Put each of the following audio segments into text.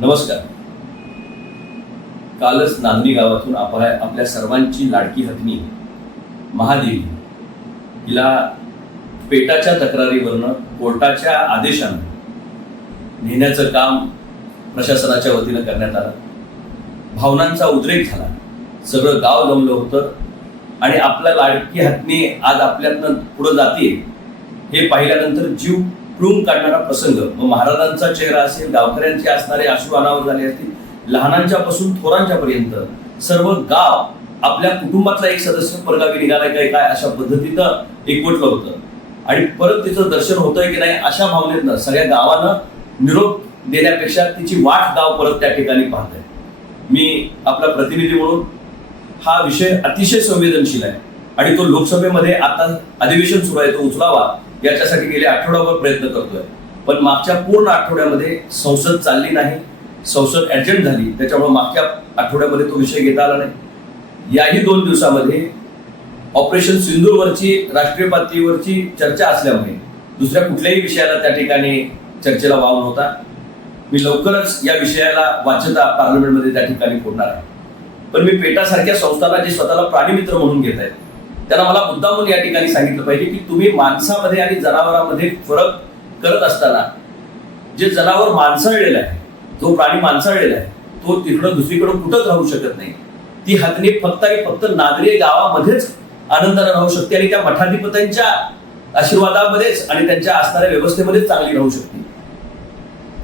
नमस्कार कालच नांदी गावातून आपल्या आपल्या सर्वांची लाडकी हकमी महादेवी हिला पेटाच्या तक्रारीवरनं कोर्टाच्या आदेशानं नेण्याचं काम प्रशासनाच्या वतीनं करण्यात आलं भावनांचा उद्रेक झाला सगळं गाव जमलं होतं आणि आपल्या लाडकी हतमी आज आपल्यातनं पुढं जाते हे पाहिल्यानंतर जीव रूम काढणारा प्रसंग मग महाराजांचा चेहरा असेल गावकऱ्यांचे असणारे आशू अनावर झाले असतील पासून थोरांच्या पर्यंत सर्व गाव आपल्या कुटुंबातला एक सदस्य परगावी निघालाय काय काय अशा पद्धतीनं एकवटलं होतं आणि परत तिचं दर्शन होतंय की नाही अशा भावनेतनं सगळ्या गावानं निरोप देण्यापेक्षा तिची वाट गाव परत त्या ठिकाणी पाहत मी आपला प्रतिनिधी म्हणून हा विषय अतिशय संवेदनशील आहे आणि तो लोकसभेमध्ये आता अधिवेशन सुरू आहे तो उचलावा याच्यासाठी गेले आठवडाभर प्रयत्न करतोय पण मागच्या पूर्ण आठवड्यामध्ये संसद चालली नाही संसद एजंट झाली त्याच्यामुळे मागच्या आठवड्यामध्ये तो विषय घेता आला नाही याही दोन दिवसामध्ये ऑपरेशन सिंधूरवरची राष्ट्रीय पातळीवरची चर्चा असल्यामुळे दुसऱ्या कुठल्याही विषयाला त्या ठिकाणी चर्चेला वाव नव्हता मी लवकरच या विषयाला वाचता पार्लमेंटमध्ये त्या ठिकाणी फोडणार आहे पण मी पेटासारख्या संस्थांना जे स्वतःला प्राणीमित्र म्हणून घेत आहेत त्यांना मला म्हणून या ठिकाणी सांगितलं पाहिजे की तुम्ही माणसामध्ये आणि जनावरांमध्ये फरक करत असताना जे जनावर माणसाळलेला आहे जो प्राणी माणसाळलेला आहे तो तिकडं दुसरीकडं कुठंच राहू शकत नाही ती हातणी फक्त आणि फक्त नादरे गावामध्येच आनंदाने राहू शकते आणि त्या मठाधिपत्यांच्या आशीर्वादामध्येच आणि त्यांच्या असणाऱ्या व्यवस्थेमध्येच चांगली राहू शकते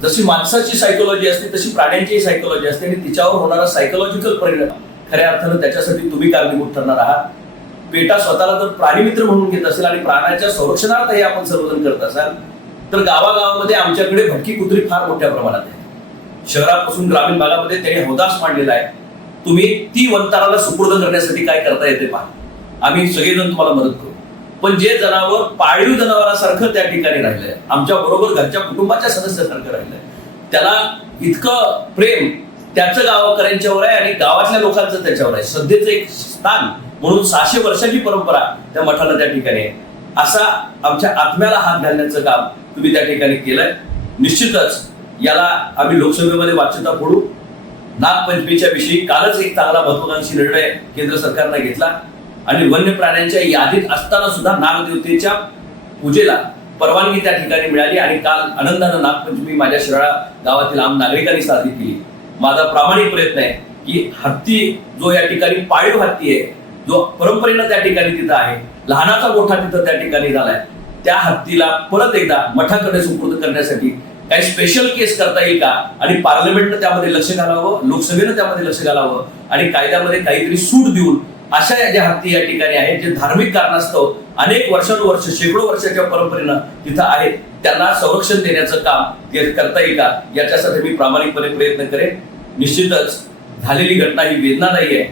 जशी माणसाची सायकोलॉजी असते तशी प्राण्यांचीही सायकोलॉजी असते आणि तिच्यावर होणारा सायकोलॉजिकल परिणाम खऱ्या अर्थानं त्याच्यासाठी तुम्ही कारणीभूत ठरणार आहात पेटा स्वतःला जर प्राणीमित्र म्हणून घेत असेल आणि प्राण्याच्या संरक्षणार्थही आपण सर्वजण करत असाल तर गावागावामध्ये आमच्याकडे भटकी कुत्री फार मोठ्या प्रमाणात आहे शहरापासून ग्रामीण भागामध्ये त्यांनी होदास मांडलेला आहे तुम्ही ती वंताराला सुपूर्द करण्यासाठी काय करता येते पहा आम्ही सगळेजण तुम्हाला मदत करू पण जे जनावर पाळीव जनावरासारखं त्या ठिकाणी राहिलंय आमच्या बरोबर घरच्या कुटुंबाच्या सदस्यासारखं राहिलंय त्याला इतकं प्रेम त्याचं गावकऱ्यांच्यावर आहे आणि गावातल्या लोकांचं त्याच्यावर आहे सध्याचं एक स्थान म्हणून सहाशे वर्षाची परंपरा त्या मठाला त्या ठिकाणी आहे असा आमच्या आत्म्याला हात घालण्याचं काम तुम्ही त्या ठिकाणी केलंय निश्चितच याला आम्ही लोकसभेमध्ये वाच्यता फोडू नागपंचमीच्या विषयी कालच एक चांगला महत्वाकांक्षी निर्णय केंद्र सरकारनं घेतला आणि वन्य प्राण्यांच्या यादीत असताना सुद्धा नागदेवतेच्या पूजेला परवानगी त्या ठिकाणी मिळाली आणि काल आनंदानं नागपंचमी माझ्या शिराळा गावातील आम नागरिकांनी साजरी केली माझा प्रामाणिक प्रयत्न आहे की हत्ती जो या ठिकाणी पाळीव हत्ती आहे जो परंपरेनं त्या ठिकाणी तिथं आहे लहानाचा गोठा तिथं त्या ठिकाणी झालाय त्या हत्तीला परत एकदा मठाकडे सुपूर्द करण्यासाठी काही स्पेशल केस करता येईल का आणि पार्लमेंटनं त्यामध्ये लक्ष घालावं लोकसभेनं त्यामध्ये लक्ष घालावं आणि कायद्यामध्ये काहीतरी सूट देऊन अशा ज्या हत्ती या ठिकाणी आहेत जे धार्मिक कारणास्तव अनेक वर्षानुवर्ष शेकडो वर्षाच्या परंपरेनं तिथं आहेत त्यांना संरक्षण देण्याचं काम करता येईल का याच्यासाठी मी प्रामाणिकपणे प्रयत्न करेन निश्चितच झालेली घटना ही वेदनादायी आहे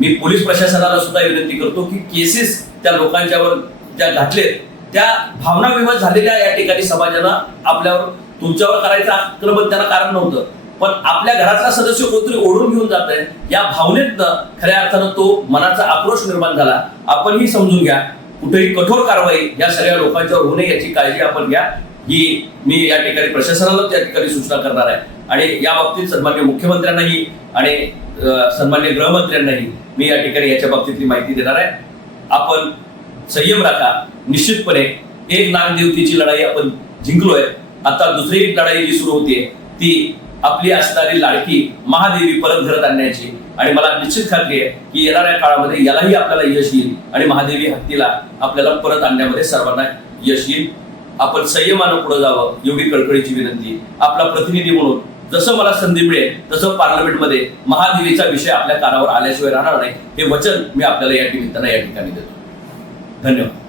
मी पोलीस प्रशासनाला सुद्धा विनंती करतो की केसेस त्या लोकांच्यावर ज्या घातलेत त्या भावना विवाद झालेल्या या ठिकाणी समाजाला आपल्यावर तुमच्यावर करायचं आक्रमण त्याला कारण नव्हतं पण आपल्या घरातला सदस्य कोणतरी ओढून घेऊन जात आहे या भावनेतनं खऱ्या अर्थानं तो मनाचा आक्रोश निर्माण झाला आपणही समजून घ्या कुठेही कठोर कारवाई या सगळ्या लोकांच्यावर होणे याची काळजी आपण घ्या ही मी या ठिकाणी प्रशासनाला त्या ठिकाणी सूचना करणार आहे आणि या बाबतीत सन्मान्य मुख्यमंत्र्यांनाही आणि सन्मान्य गृहमंत्र्यांनाही मी या ठिकाणी याच्या बाबतीतली माहिती देणार आहे आपण संयम राखा निश्चितपणे एक नागदेवतेची लढाई आपण जिंकलोय आता दुसरी एक लढाई जी सुरू होतीये ती आपली असणारी लाडकी महादेवी परत घरात आणण्याची आणि मला निश्चित खात्री आहे की येणाऱ्या काळामध्ये यालाही आपल्याला यश येईल आणि महादेवी हत्तीला आपल्याला परत आणण्यामध्ये सर्वांना यश येईल आपण संयमानं पुढे जावं एवढी कळकळीची विनंती आपला प्रतिनिधी म्हणून जसं मला संधी मिळेल तसं पार्लमेंटमध्ये महादेवीचा विषय आपल्या कानावर आल्याशिवाय राहणार नाही हे वचन मी आपल्याला या निमित्तानं या ठिकाणी देतो धन्यवाद